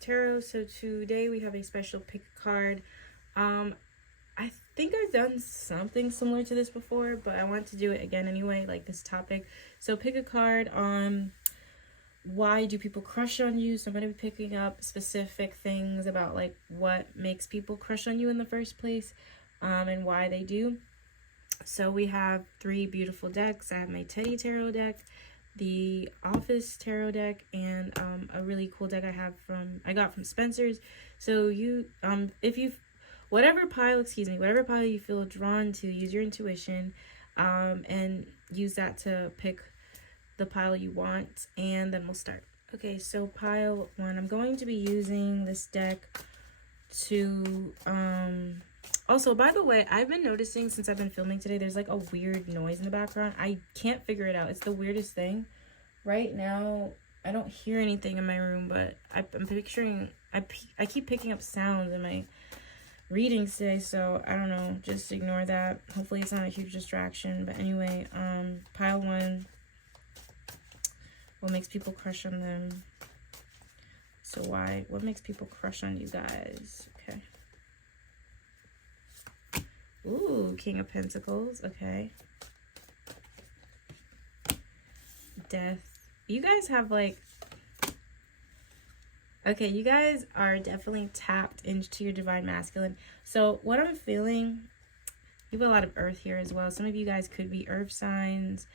Tarot. So today we have a special pick a card. I think I've done something similar to this before, but I want to do it again anyway, like this topic. So pick a card on why do people crush on you. So I'm going to be picking up specific things about like what makes people crush on you in the first place, and why they do. So we have 3 beautiful decks. I have my Teddy Tarot deck, the Office Tarot deck, and a really cool deck I got from Spencer's. So you if you whatever pile you feel drawn to, use your intuition and use that to pick the pile you want, and then we'll start. Okay, so pile 1, I'm going to be using this deck to also, by the way, I've been noticing since I've been filming today, there's like a weird noise in the background. I can't figure it out. It's the weirdest thing. Right now, I don't hear anything in my room, but I'm picturing, I keep picking up sounds in my readings today, so I don't know. Just ignore that. Hopefully it's not a huge distraction. But anyway, pile 1, what makes people crush on them? So what makes people crush on you guys? Okay. Ooh, King of Pentacles. Okay. Death. You guys have like... Okay, you guys are definitely tapped into your divine masculine. So what I'm feeling, you have a lot of earth here as well. Some of you guys could be earth signs,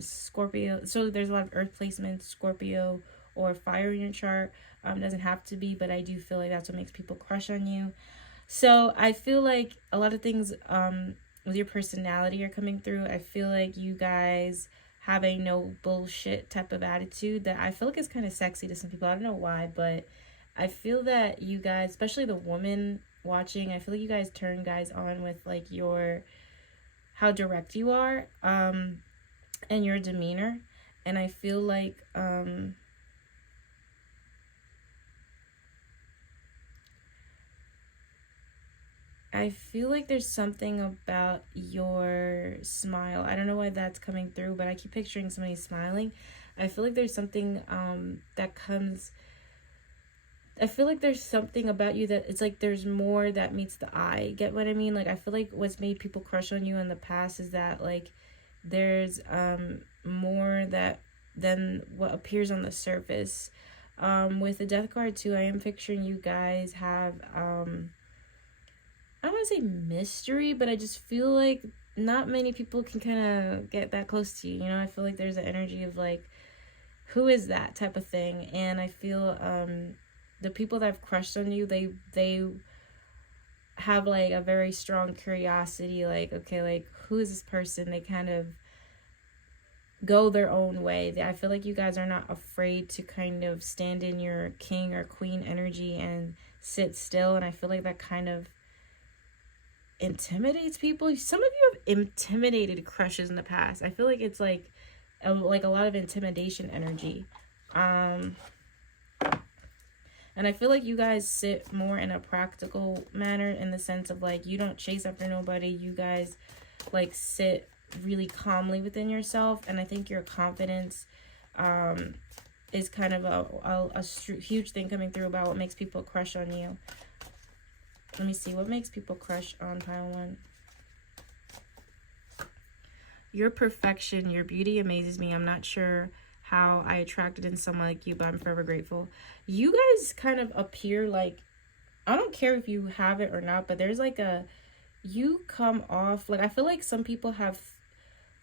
Scorpio. So there's a lot of earth placements, Scorpio or fire in your chart. Doesn't have to be, but I do feel like that's what makes people crush on you. So I feel like a lot of things with your personality are coming through. I feel like you guys have a no bullshit type of attitude that I feel like is kind of sexy to some people. I don't know why, but I feel that you guys, especially the woman watching, I feel like you guys turn guys on with like how direct you are and your demeanor. And I feel like there's something about your smile. I don't know why that's coming through, but I keep picturing somebody smiling. I feel like there's something I feel like there's something about you that it's like there's more that meets the eye. Get what I mean? Like I feel like what's made people crush on you in the past is that like there's more than what appears on the surface. With the Death card too, I am picturing you guys have I don't want to say mystery, but I just feel like not many people can kind of get that close to you. You know, I feel like there's an energy of like, who is that type of thing? And I feel the people that have crushed on you, they have like a very strong curiosity. Like, okay, like who is this person? They kind of go their own way. I feel like you guys are not afraid to kind of stand in your king or queen energy and sit still. And I feel like that kind of intimidates people. Some of you have intimidated crushes in the past. I feel like it's like a lot of intimidation energy. And I feel like you guys sit more in a practical manner in the sense of like you don't chase after nobody. You guys like sit really calmly within yourself, and I think your confidence is kind of a huge thing coming through about what makes people crush on you. Let me see. What makes people crush on pile 1? Your perfection, your beauty amazes me. I'm not sure how I attracted in someone like you, but I'm forever grateful. You guys kind of appear like, I don't care if you have it or not, but there's like you come off, like I feel like some people have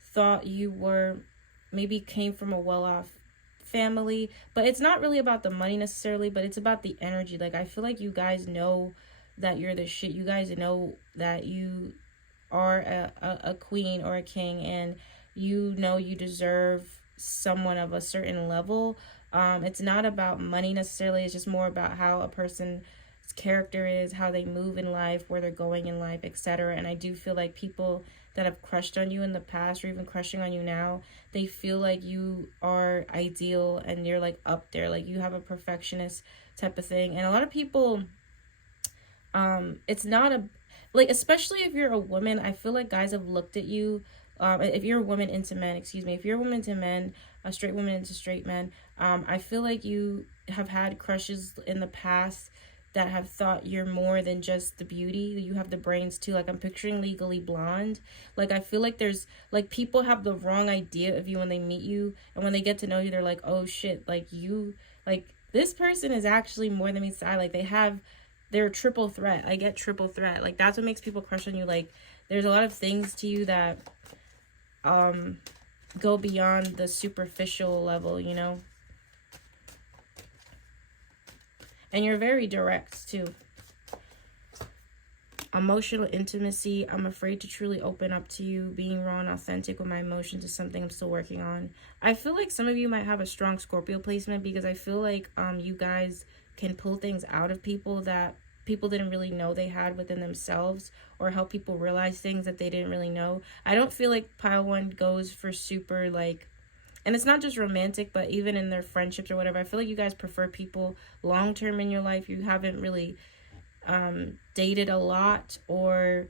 thought you maybe came from a well-off family, but it's not really about the money necessarily, but it's about the energy. Like I feel like you guys know that you're the shit. You guys know that you are a queen or a king, and you know you deserve someone of a certain level. It's not about money necessarily. It's just more about how a person's character is, how they move in life, where they're going in life, etc. And I do feel like people that have crushed on you in the past or even crushing on you now, they feel like you are ideal and you're like up there, like you have a perfectionist type of thing. And a lot of people, it's not like, especially if you're a woman, I feel like guys have looked at you, if you're a woman into men, if you're a woman to men, a straight woman into straight men. I feel like you have had crushes in the past that have thought you're more than just the beauty. You have the brains too. Like, I'm picturing Legally Blonde. Like, I feel like there's, like, people have the wrong idea of you when they meet you, and when they get to know you, they're like, oh shit, like, you, like, this person is actually more than meets the eye. Like, they're a triple threat. I get triple threat. Like, that's what makes people crush on you. Like, there's a lot of things to you that go beyond the superficial level, you know? And you're very direct too. Emotional intimacy. I'm afraid to truly open up to you. Being raw and authentic with my emotions is something I'm still working on. I feel like some of you might have a strong Scorpio placement, because I feel like you guys can pull things out of people that people didn't really know they had within themselves, or help people realize things that they didn't really know. I don't feel like Pile 1 goes for super, like, and it's not just romantic, but even in their friendships or whatever. I feel like you guys prefer people long term in your life. You haven't really dated a lot, or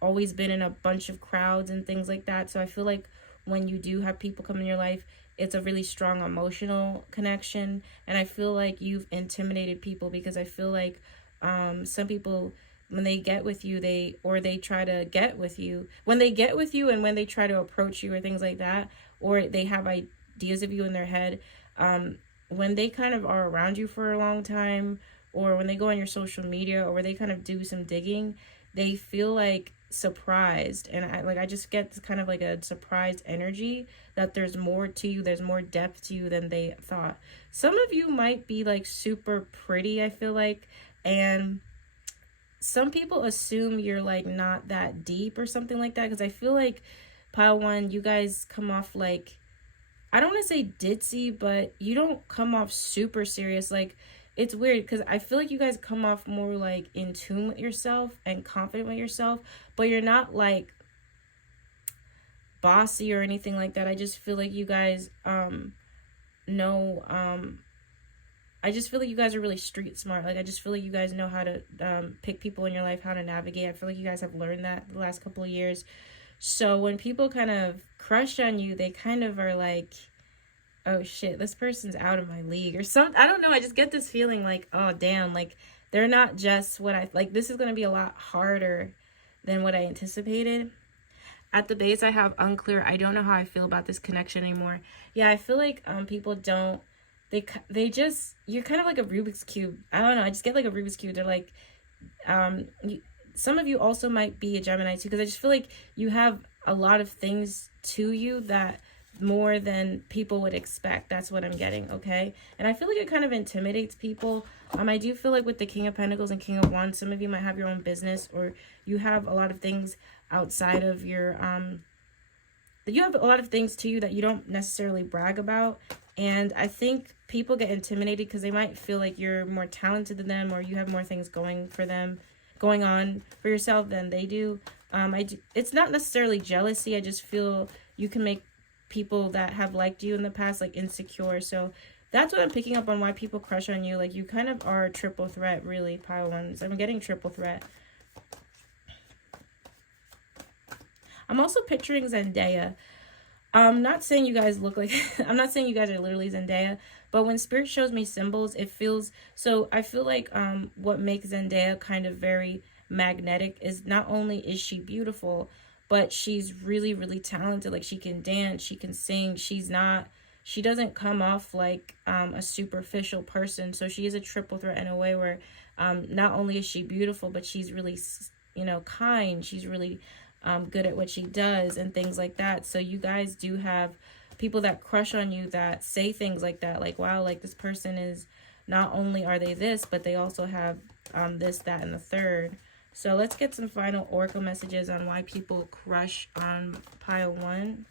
always been in a bunch of crowds and things like that. So I feel like when you do have people come in your life, it's a really strong emotional connection. And I feel like you've intimidated people, because I feel like some people, when they get with you, they try to get with you, when they get with you and when they try to approach you or things like that, or they have ideas of you in their head, when they kind of are around you for a long time, or when they go on your social media, or where they kind of do some digging, they feel like surprised. And I just get this kind of like a surprised energy that there's more to you, there's more depth to you than they thought. Some of you might be like super pretty, I feel like, and some people assume you're like not that deep or something like that, because I feel like Pile 1, you guys come off like, I don't want to say ditzy, but you don't come off super serious. Like, it's weird, because I feel like you guys come off more like in tune with yourself and confident with yourself, but you're not like bossy or anything like that. I just feel like you guys know I just feel like you guys are really street smart. Like, I just feel like you guys know how to pick people in your life, how to navigate. I feel like you guys have learned that the last couple of years. So when people kind of crush on you, they kind of are like, oh shit, this person's out of my league or something. I don't know. I just get this feeling like, oh damn, like they're not just what I, like, this is going to be a lot harder than what I anticipated. At the base, I have unclear. I don't know how I feel about this connection anymore. Yeah, I feel like people don't, they just, you're kind of like a Rubik's Cube. I don't know. I just get like a Rubik's Cube. They're like, some of you also might be a Gemini too, because I just feel like you have a lot of things to you that more than people would expect. That's what I'm getting, okay? And I feel like it kind of intimidates people. I do feel like with the King of Pentacles and King of Wands, some of you might have your own business, or you have a lot of things outside of your you have a lot of things to you that you don't necessarily brag about. And I think people get intimidated because they might feel like you're more talented than them, or you have more things going on for yourself than they do. It's not necessarily jealousy. I just feel you can make people that have liked you in the past like insecure. So that's what I'm picking up on, why people crush on you. Like, you kind of are a triple threat, really, Pile 1s. I'm getting triple threat. I'm also picturing Zendaya. I'm not saying you guys look like I'm not saying you guys are literally Zendaya, but when Spirit shows me symbols, it feels so. I feel like what makes Zendaya kind of very magnetic is not only is she beautiful, but she's really, really talented. Like, she can dance, she can sing. She doesn't come off like a superficial person. So she is a triple threat in a way where not only is she beautiful, but she's really, kind. She's really good at what she does and things like that. So you guys do have people that crush on you that say things like that, like, wow, like, this person is, not only are they this, but they also have this, that, and the third. So let's get some final oracle messages on why people crush on Pile 1.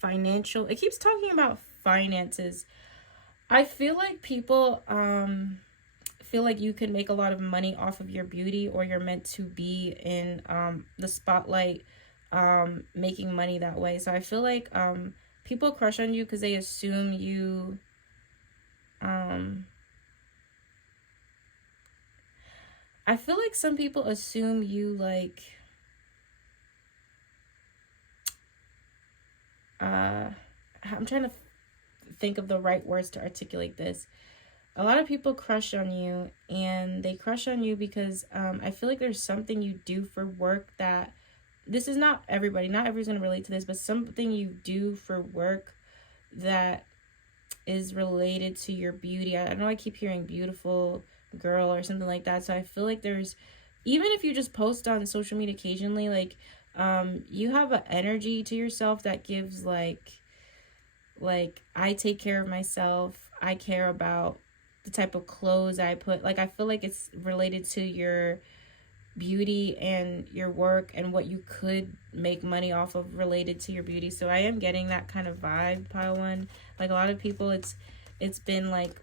Financial. It keeps talking about finances. I feel like people feel like you can make a lot of money off of your beauty, or you're meant to be in the spotlight, making money that way. So I feel like people crush on you because they assume you I feel like some people assume you, like, I'm trying to think of the right words to articulate this. A lot of people crush on you, and they crush on you because I feel like there's something you do for work that, this is not everybody, not everyone's going to relate to this, but something you do for work that is related to your beauty. I know I keep hearing beautiful girl or something like that. So I feel like there's, even if you just post on social media occasionally, like you have an energy to yourself that gives like I take care of myself. I care about the type of clothes I put. Like I feel like it's related to your beauty and your work and what you could make money off of related to your beauty. So I am getting that kind of vibe, pile one. Like a lot of people, it's been like,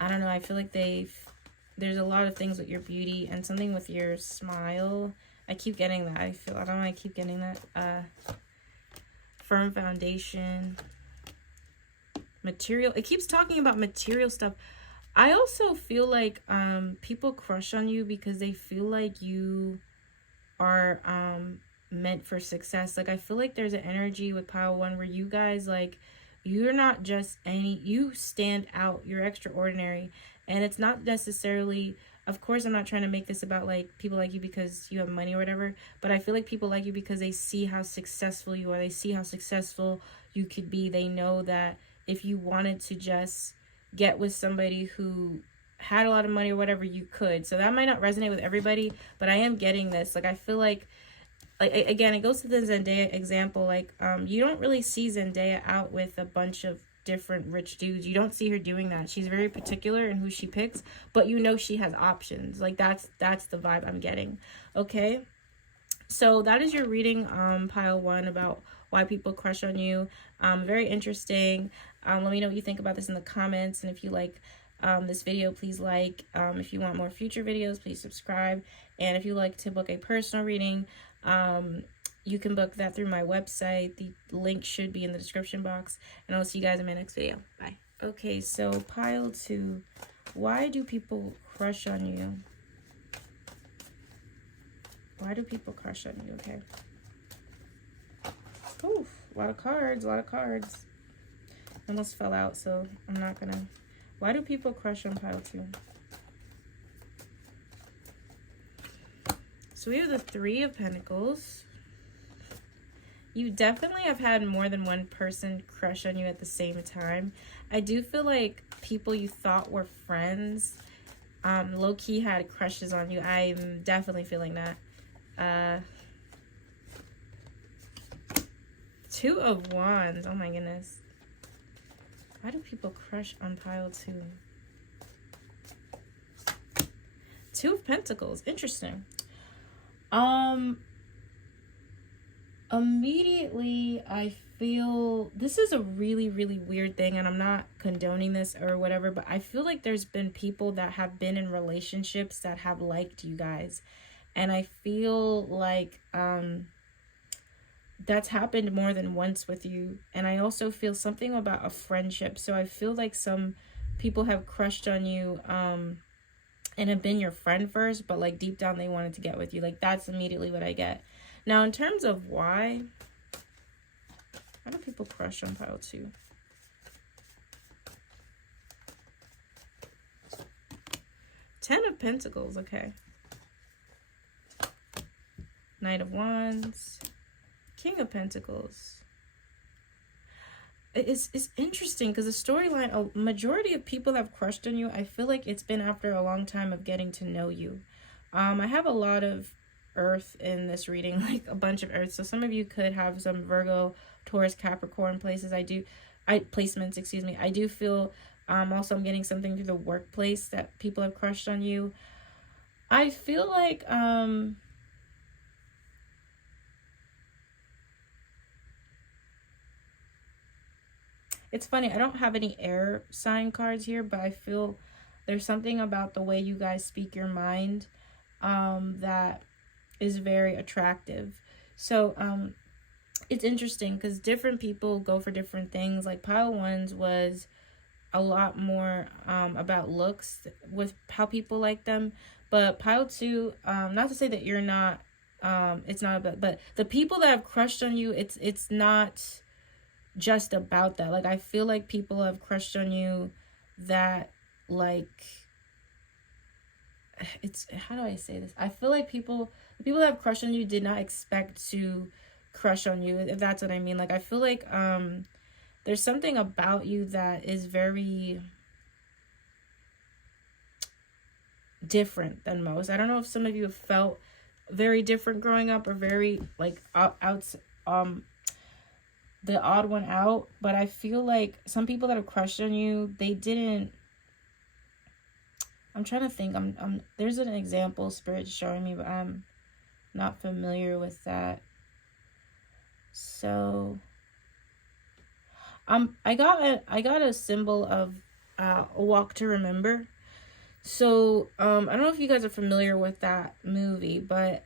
I don't know, I feel like there's a lot of things with your beauty and something with your smile. I keep getting that. I don't know, I keep getting that. Firm foundation, material. It keeps talking about material stuff. I also feel like people crush on you because they feel like you are meant for success. Like I feel like there's an energy with pile one where you guys, like, you're not just you stand out, you're extraordinary. And it's not necessarily, of course, I'm not trying to make this about like people like you because you have money or whatever, but I feel like people like you because they see how successful you are. They see how successful you could be. They know that if you wanted to just get with somebody who had a lot of money or whatever, you could. So that might not resonate with everybody, but I am getting this. Like I feel like again, it goes to the Zendaya example. Like you don't really see Zendaya out with a bunch of different rich dudes. You don't see her doing that. She's very particular in who she picks, but you know she has options. Like that's the vibe I'm getting. Okay, so that is your reading, pile one, about why people crush on you. Very interesting. Let me know what you think about this in the comments, and if you like this video, please like. If you want more future videos, please subscribe. And if you like to book a personal reading, you can book that through my website. The link should be in the description box, and I'll see you guys in my next video. Bye. Okay, so pile two, why do people crush on you? Why do people crush on you? Okay. Oof, a lot of cards, almost fell out, so I'm not gonna. Why do people crush on pile two? So we have the Three of Pentacles. You definitely have had more than one person crush on you at the same time. I do feel like people you thought were friends low-key had crushes on you. I'm definitely feeling that. Two of Wands. Oh my goodness. Why do people crush on pile two? Two of Pentacles. Interesting. Immediately I feel this is a really, really weird thing, and I'm not condoning this or whatever, but I feel like there's been people that have been in relationships that have liked you guys, and I feel like that's happened more than once with you. And I also feel something about a friendship. So I feel like some people have crushed on you and have been your friend first, but like deep down they wanted to get with you. Like that's immediately what I get. Now in terms of why do people crush on pile two? Ten of Pentacles. Okay. Knight of Wands. King of Pentacles. It's interesting because the storyline, a majority of people that have crushed on you, I feel like it's been after a long time of getting to know you. I have a lot of Earth in this reading, like a bunch of Earth. So some of you could have some Virgo, Taurus, Capricorn placements, excuse me. I do feel also I'm getting something through the workplace that people have crushed on you. I feel like it's funny, I don't have any air sign cards here, but I feel there's something about the way you guys speak your mind that is very attractive. So it's interesting because different people go for different things. Like pile ones was a lot more about looks with how people like them, but pile two, not to say that you're not It's not about, but the people that have crushed on you, it's not just about that. Like, I feel like people have crushed on you that, like, it's, how do I say this? I feel like the people that have crushed on you did not expect to crush on you, if that's what I mean. Like, I feel like there's something about you that is very different than most. I don't know if some of you have felt very different growing up, or very like the odd one out, but I feel like some people that have crushed on you, they didn't, I'm trying to think, there's an example Spirit's showing me, but I'm not familiar with that. So I got a symbol of a walk to remember. So I don't know if you guys are familiar with that movie, but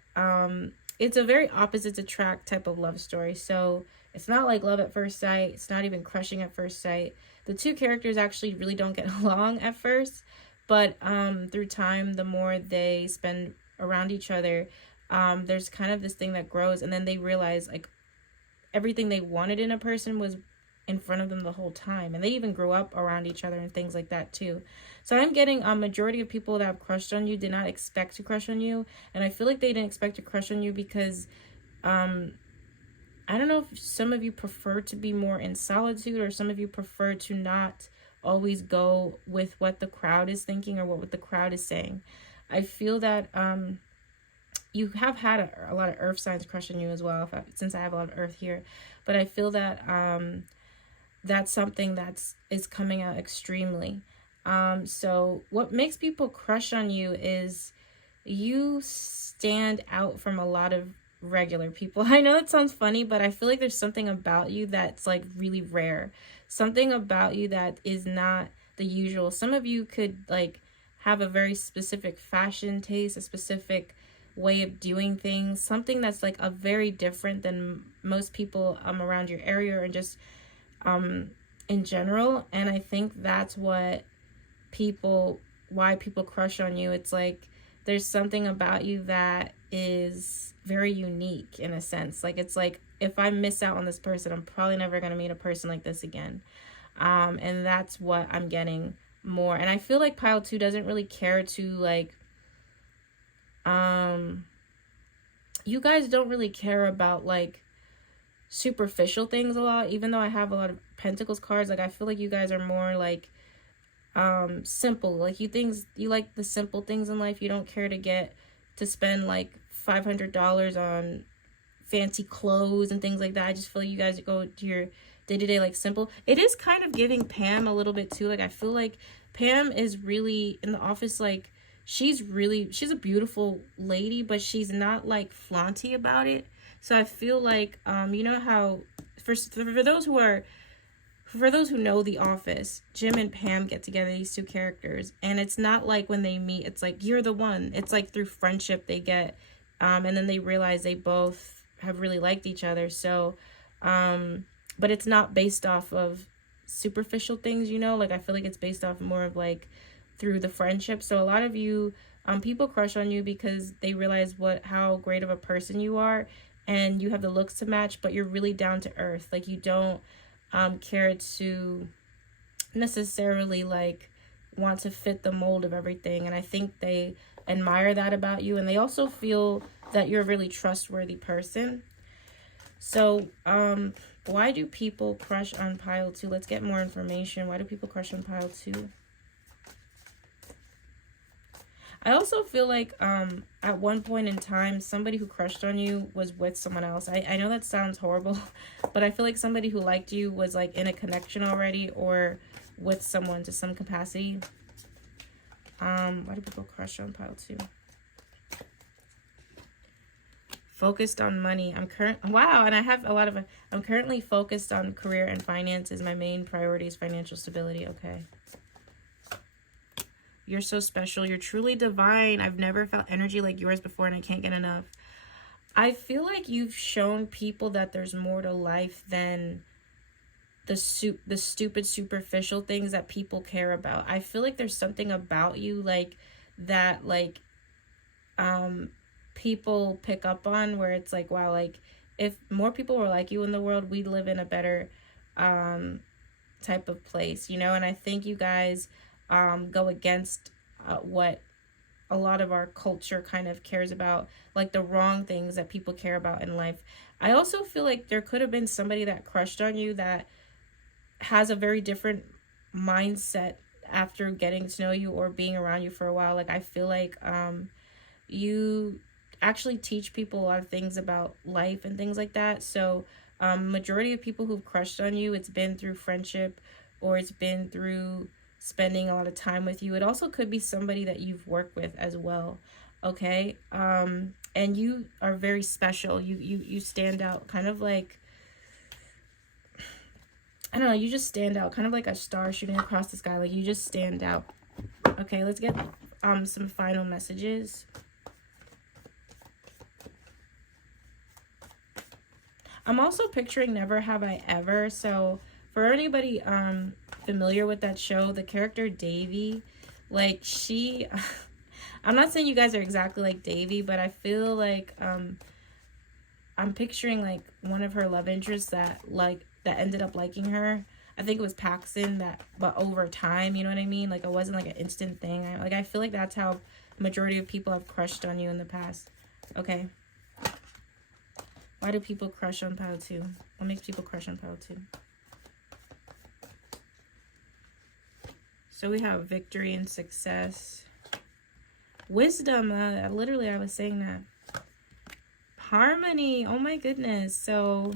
it's a very opposites attract type of love story. So it's not like love at first sight. It's not even crushing at first sight. The two characters actually really don't get along at first, but through time, the more they spend around each other, there's kind of this thing that grows, and then they realize like everything they wanted in a person was in front of them the whole time, and they even grew up around each other and things like that too. So I'm getting a majority of people that have crushed on you did not expect to crush on you, and I feel like they didn't expect to crush on you because I don't know if some of you prefer to be more in solitude, or some of you prefer to not always go with what the crowd is thinking or what the crowd is saying. I feel that you have had a lot of earth signs crush on you as well, since I have a lot of earth here, but I feel that that's something is coming out extremely. So what makes people crush on you is you stand out from a lot of regular people. I know that sounds funny, but I feel like there's something about you that's like really rare. Something about you that is not the usual. Some of you could like have a very specific fashion taste, a specific way of doing things, something that's like a very different than most people around your area, or just in general. And I think that's why people crush on you. It's like there's something about you that is very unique in a sense. Like, it's like, if I miss out on this person, I'm probably never going to meet a person like this again. And that's what I'm getting more. And I feel like pile 2 doesn't really care to like, you guys don't really care about like superficial things a lot, even though I have a lot of Pentacles cards. Like, I feel like you guys are more like simple. Like, you like the simple things in life. You don't care to spend like $500 on fancy clothes and things like that. I just feel like you guys go to your day-to-day like simple. It is kind of giving Pam a little bit too. Like, I feel like Pam is really in the office, like she's a beautiful lady, but she's not like flaunty about it. So I feel like you know how for those who know The Office, Jim and Pam get together, these two characters, and it's not like when they meet, it's like, you're the one. It's like through friendship they get, and then they realize they both have really liked each other. So, but it's not based off of superficial things, you know? Like, I feel like it's based off more of like through the friendship. So a lot of you, people crush on you because they realize how great of a person you are, and you have the looks to match, but you're really down to earth. Like, you don't care to necessarily like want to fit the mold of everything. And I think they admire that about you, and they also feel that you're a really trustworthy person. So why do people crush on pile 2? Let's get more information. Why do people crush on pile 2? I also feel like at one point in time, somebody who crushed on you was with someone else. I know that sounds horrible, but I feel like somebody who liked you was like in a connection already, or with someone to some capacity. Why do people crush on pile 2? Focused on money. I'm currently focused on career and finances. My main priority is financial stability. Okay. You're so special. You're truly divine. I've never felt energy like yours before, and I can't get enough. I feel like you've shown people that there's more to life than the stupid superficial things that people care about. I feel like there's something about you like that, like people pick up on, where it's like, wow, like if more people were like you in the world, we'd live in a better type of place, you know. And I think you guys go against what a lot of our culture kind of cares about, like the wrong things that people care about in life. I also feel like there could have been somebody that crushed on you that has a very different mindset after getting to know you or being around you for a while. Like I feel like you actually teach people a lot of things about life and things like that. So majority of people who've crushed on you, it's been through friendship or it's been through spending a lot of time with you. It also could be somebody that you've worked with as well. Okay. And you are very special. You stand out, kind of like, I don't know, you just stand out, kind of like a star shooting across the sky. Like you just stand out. Okay, let's get some final messages. I'm also picturing Never Have I Ever. So for anybody familiar with that show, the character Davy, like she I'm not saying you guys are exactly like Davy, but I feel like I'm picturing like one of her love interests that ended up liking her. I think it was Paxton, but over time, you know what I mean? Like it wasn't like an instant thing. I feel like that's how majority of people have crushed on you in the past. Okay. Why do people crush on pile 2? What makes people crush on pile 2? So we have victory and success. Wisdom. Literally, I was saying that. Harmony. Oh my goodness. So,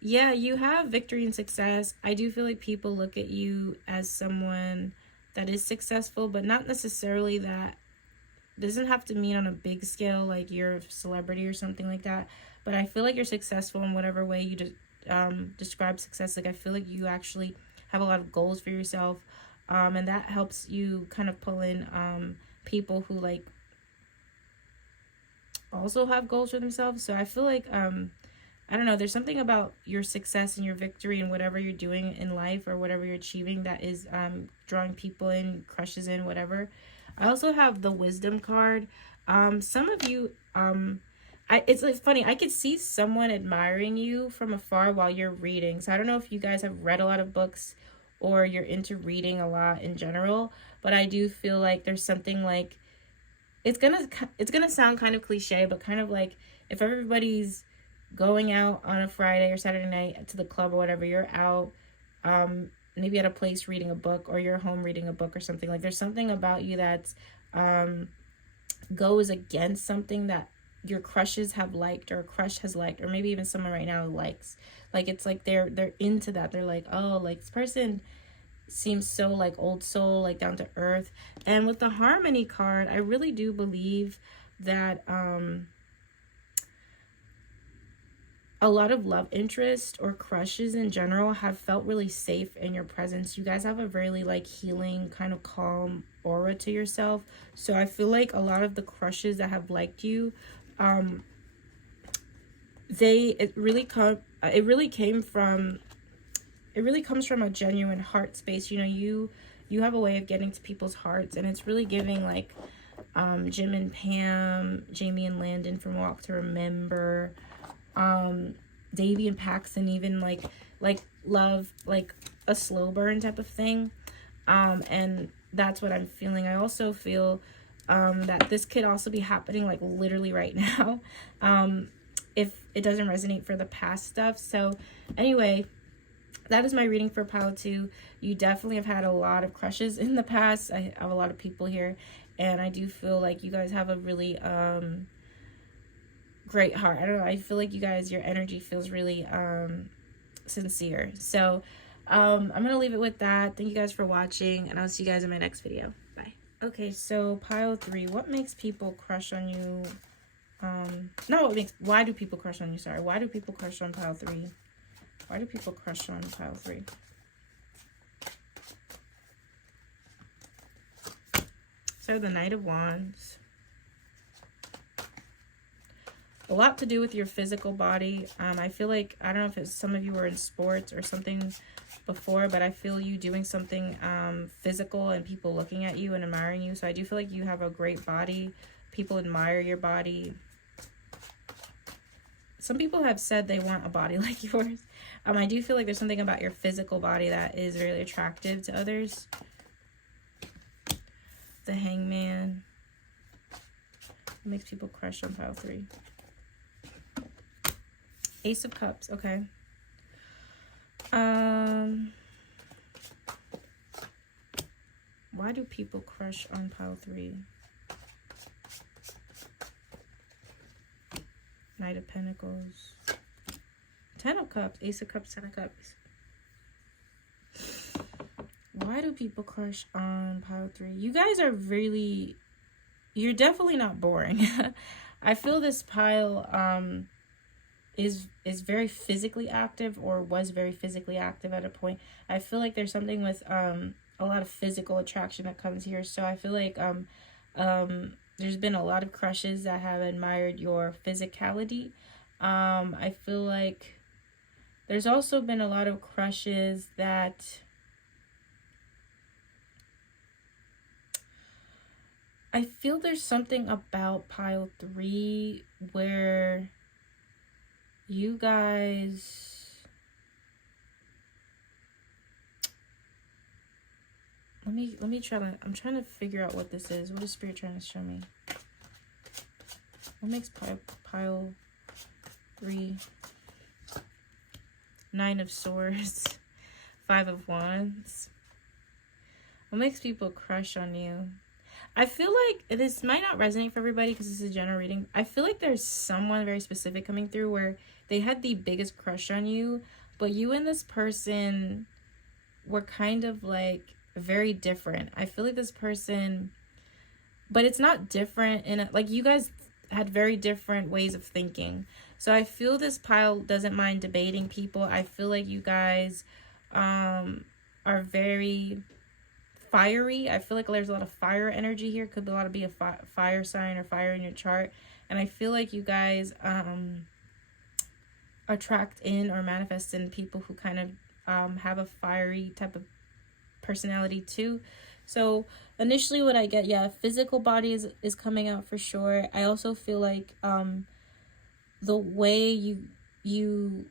yeah, you have victory and success. I do feel like people look at you as someone that is successful, but not necessarily that. Doesn't have to mean on a big scale, like you're a celebrity or something like that. But I feel like you're successful in whatever way you describe success. Like I feel like you actually have a lot of goals for yourself. And that helps you kind of pull in people who like also have goals for themselves. So I feel like, I don't know, there's something about your success and your victory and whatever you're doing in life or whatever you're achieving that is drawing people in, crushes in, whatever. I also have the wisdom card. Some of you, it's like funny. I could see someone admiring you from afar while you're reading. So I don't know if you guys have read a lot of books or you're into reading a lot in general, but I do feel like there's something like, it's gonna sound kind of cliche, but kind of like if everybody's going out on a Friday or Saturday night to the club or whatever, you're out, maybe at a place reading a book, or you're home reading a book or something. Like there's something about you that's goes against something that your crushes have liked, or a crush has liked, or maybe even someone right now likes. Like it's like they're into that. They're like, oh, like this person seems so like old soul, like down to earth. And with the harmony card, I really do believe that a lot of love interest or crushes in general have felt really safe in your presence. You guys have a really like healing, kind of calm aura to yourself. So I feel like a lot of the crushes that have liked you, it really comes from a genuine heart space. You know, you have a way of getting to people's hearts, and it's really giving like Jim and Pam, Jamie and Landon from Walk to Remember, Davy and Paxton, even like love, like a slow burn type of thing. And that's what I'm feeling. I also feel that this could also be happening like literally right now, if it doesn't resonate for the past stuff. So anyway, that is my reading for pile 2. You definitely have had a lot of crushes in the past. I have a lot of people here, and I do feel like you guys have a really great heart. I don't know, I feel like you guys, your energy feels really sincere. So I'm gonna leave it with that. Thank you guys for watching, and I'll see you guys in my next video. Bye. Okay, so pile 3, what makes people crush on you? Why do people crush on you? Sorry, why do people crush on pile 3? Why do people crush on pile 3? So the Knight of Wands. A lot to do with your physical body. I feel like, I don't know if it's some of you were in sports or something before, but I feel you doing something physical and people looking at you and admiring you. So I do feel like you have a great body. people admire your body. Some people have said they want a body like yours. I do feel like there's something about your physical body that is really attractive to others. The Hangman. It makes people crush on pile 3. Ace of Cups, okay. Why do people crush on pile 3? Knight of Pentacles. 10 of Cups. Ace of Cups, 10 of Cups. Why do people crush on pile 3? You guys are really... You're definitely not boring. I feel this pile is very physically active, or was very physically active at a point. I feel like there's something with a lot of physical attraction that comes here. So I feel like there's been a lot of crushes that have admired your physicality. I feel like there's also been a lot of crushes that I feel there's something about pile 3 where you guys, let me try to, I'm trying to figure out what this is. What is Spirit trying to show me? What makes pile 3? 9 of Swords, 5 of Wands. What makes people crush on you? I feel like this might not resonate for everybody because this is a general reading. I feel like there's someone very specific coming through where they had the biggest crush on you, but you and this person were kind of like very different. I feel like this person, but it's not different in a, like you guys had very different ways of thinking. So I feel this pile doesn't mind debating people. I feel like you guys are very fiery. I feel like there's a lot of fire energy here. Could be a lot of be a fire sign or fire in your chart. And I feel like you guys attract in or manifest in people who kind of have a fiery type of personality too. So initially what I get, yeah, physical body is coming out for sure. I also feel like the way you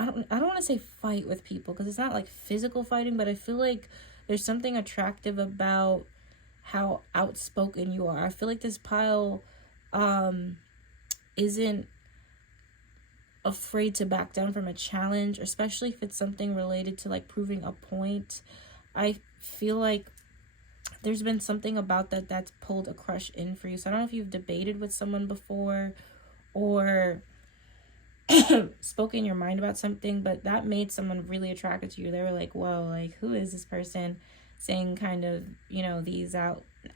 I don't want to say fight with people because it's not like physical fighting, but I feel like there's something attractive about how outspoken you are. I feel like this pile isn't afraid to back down from a challenge, especially if it's something related to like proving a point. I feel like there's been something about that's pulled a crush in for you. So I don't know if you've debated with someone before or spoken your mind about something, but that made someone really attracted to you. They were like, whoa, like who is this person saying kind of, you know, these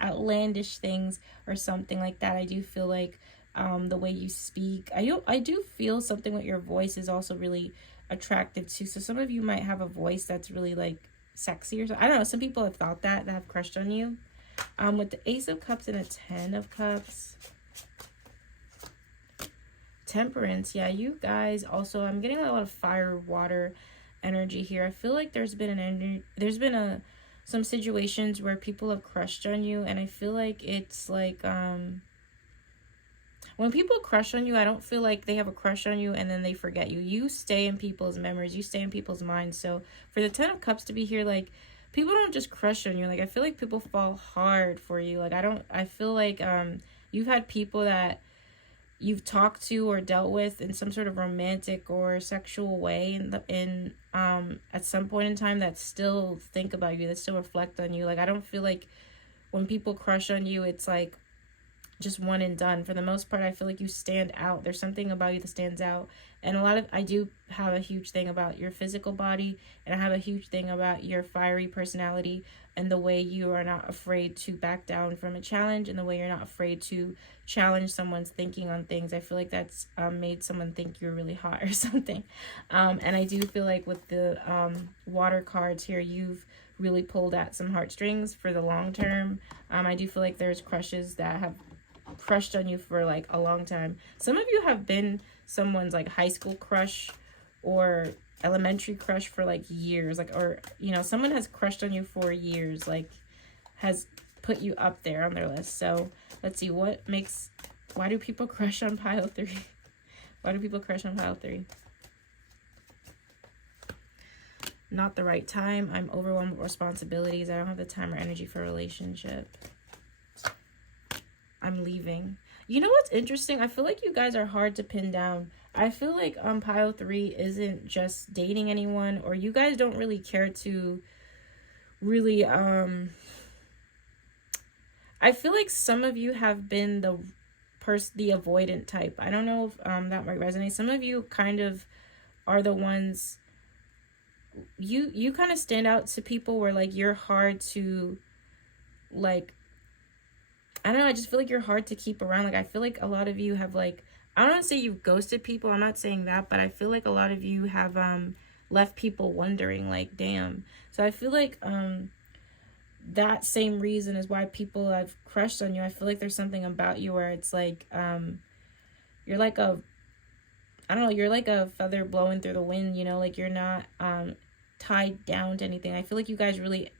outlandish things or something like that. I do feel like the way you speak, I do feel something with your voice is also really attractive too. So some of you might have a voice that's really like sexy or something. I don't know, some people have thought that have crushed on you. With the Ace of Cups and a 10 of Cups, Temperance, yeah, you guys also, I'm getting a lot of fire, water energy here. I feel like there's been some situations where people have crushed on you, and I feel like it's like when people crush on you, I don't feel like they have a crush on you and then they forget you. You stay in people's memories, you stay in people's minds. So for the 10 of Cups to be here, like people don't just crush on you. Like I feel like people fall hard for you. Like I feel like you've had people that you've talked to or dealt with in some sort of romantic or sexual way in at some point in time that still think about you, that still reflect on you. Like I don't feel like when people crush on you, it's like just one and done. For the most part, I feel like you stand out. There's something about you that stands out. And I do have a huge thing about your physical body, and I have a huge thing about your fiery personality and the way you are not afraid to back down from a challenge, and the way you're not afraid to challenge someone's thinking on things. I feel like that's made someone think you're really hot or something. And I do feel like with the water cards here, you've really pulled at some heartstrings for the long term. I do feel like there's crushes that have crushed on you for like a long time. Some of you have been someone's like high school crush or elementary crush for like years, like, or you know, someone has crushed on you for years, like has put you up there on their list. So let's see, why do people crush on pile 3? Why do people crush on pile 3? Not the right time. I'm overwhelmed with responsibilities. I don't have the time or energy for a relationship. I'm leaving. You know what's interesting? I feel like you guys are hard to pin down. I feel like pile 3 isn't just dating anyone, or you guys don't really care to really I feel like some of you have been the avoidant type. I don't know if that might resonate. Some of you kind of are the ones, you kind of stand out to people where like you're hard to, like, I don't know, I just feel like you're hard to keep around. Like I feel like a lot of you have, like, I don't want to say you've ghosted people, I'm not saying that, but I feel like a lot of you have left people wondering, like, damn. So I feel like that same reason is why people have crushed on you. I feel like there's something about you where it's like you're like a, I don't know, you're like a feather blowing through the wind, you know, like you're not tied down to anything. I feel like you guys really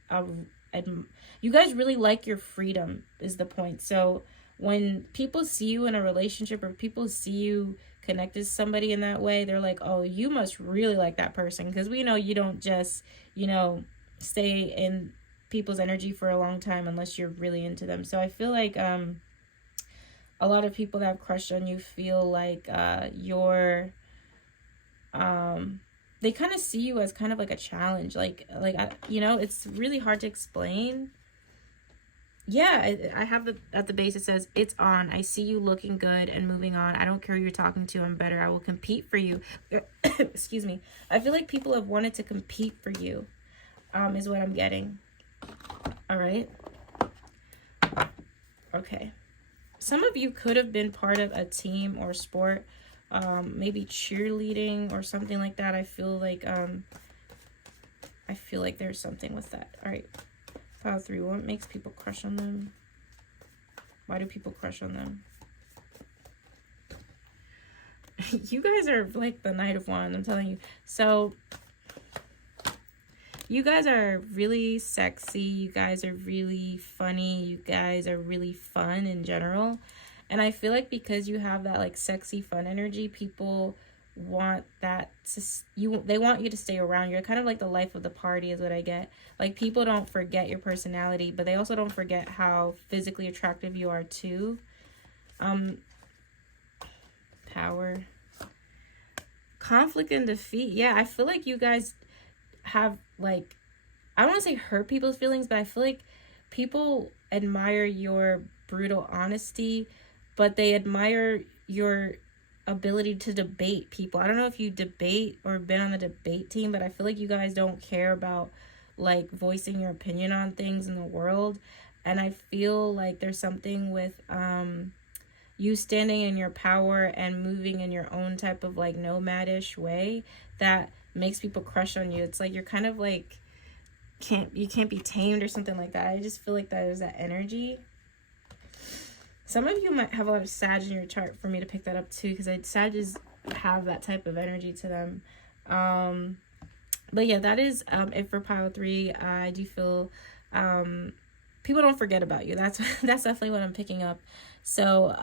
like your freedom is the point. So when people see you in a relationship, or people see you connected to somebody in that way, they're like, oh, you must really like that person, because we know you don't just, you know, stay in people's energy for a long time unless you're really into them. So I feel like a lot of people that have crushed on you feel like you're they kind of see you as kind of like a challenge, like you know, it's really hard to explain. Yeah, I have at the base it says, it's on. I see you looking good and moving on. I don't care who you're talking to. I'm better. I will compete for you. Excuse me. I feel like people have wanted to compete for you, is what I'm getting. All right. Okay. Some of you could have been part of a team or sport, maybe cheerleading or something like that. I feel like there's something with that. All right. Pile 3. What makes people crush on them? Why do people crush on them? You guys are like the Knight of Wands, I'm telling you. So you guys are really sexy. You guys are really funny. You guys are really fun in general. And I feel like because you have that like sexy fun energy, people want that they want you to stay around. You're kind of like the life of the party is what I get. Like people don't forget your personality, but they also don't forget how physically attractive you are too. Power, conflict and defeat. Yeah, I feel like you guys have, like, I don't want to say hurt people's feelings, but I feel like people admire your brutal honesty, but they admire your ability to debate people. I don't know if you debate or been on the debate team, but I feel like you guys don't care about like voicing your opinion on things in the world. And I feel like there's something with you standing in your power and moving in your own type of like nomadish way that makes people crush on you. It's like you're kind of like you can't be tamed or something like that. I just feel like there's that energy. Some of you might have a lot of Sag in your chart for me to pick that up too, because Sages have that type of energy to them. But yeah, that is it for pile 3. I do feel people don't forget about you. That's definitely what I'm picking up. So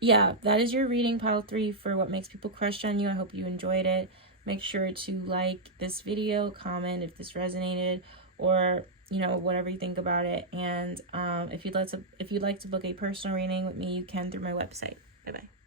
yeah, that is your reading, pile 3, for what makes people crush on you. I hope you enjoyed it. Make sure to like this video, comment if this resonated, or you know, whatever you think about it. And if you'd like to book a personal reading with me, you can through my website. Bye bye.